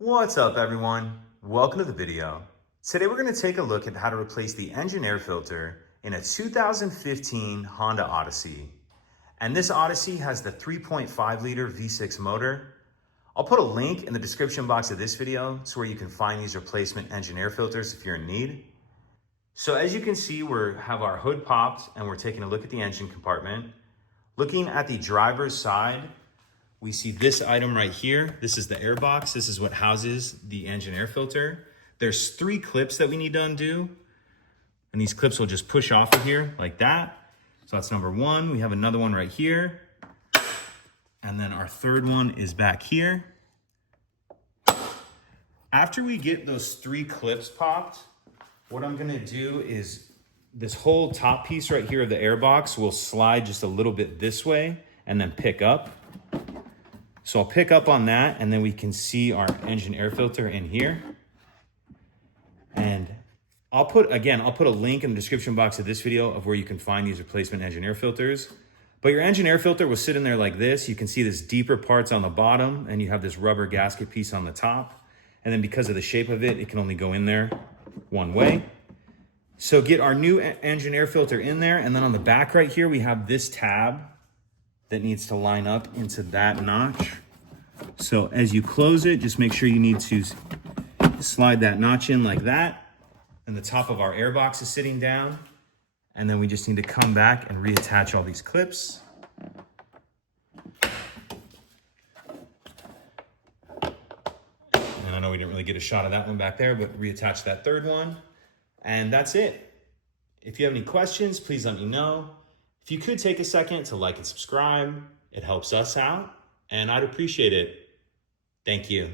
What's up everyone? Welcome to the video. Today we're going to take a look at how to replace the engine air filter in a 2015 Honda Odyssey. And this Odyssey has the 3.5 liter V6 motor. I'll put a link in the description box of this video to where you can find these replacement engine air filters if you're in need. So as you can see, we have our hood popped and we're taking a look at the engine compartment. Looking at the driver's side, we see this item right here. This is the air box. This is what houses the engine air filter. There's 3 clips that we need to undo. And these clips will just push off of here like that. So that's number 1. We have another one right here. And then our third one is back here. After we get those 3 clips popped, what I'm gonna do is this whole top piece right here of the air box will slide just a little bit this way and then pick up. So I'll pick up on that and then we can see our engine air filter in here. And I'll put a link in the description box of this video of where you can find these replacement engine air filters. But your engine air filter will sit in there like this. You can see this deeper parts on the bottom and you have this rubber gasket piece on the top. And then because of the shape of it, it can only go in there one way. So get our new engine air filter in there. And then on the back right here, we have this tab that needs to line up into that notch. So as you close it, just make sure you need to slide that notch in like that. And the top of our air box is sitting down. And then we just need to come back and reattach all these clips. And I know we didn't really get a shot of that one back there, but reattach that third one. And that's it. If you have any questions, please let me know. If you could take a second to like and subscribe, it helps us out, and I'd appreciate it. Thank you.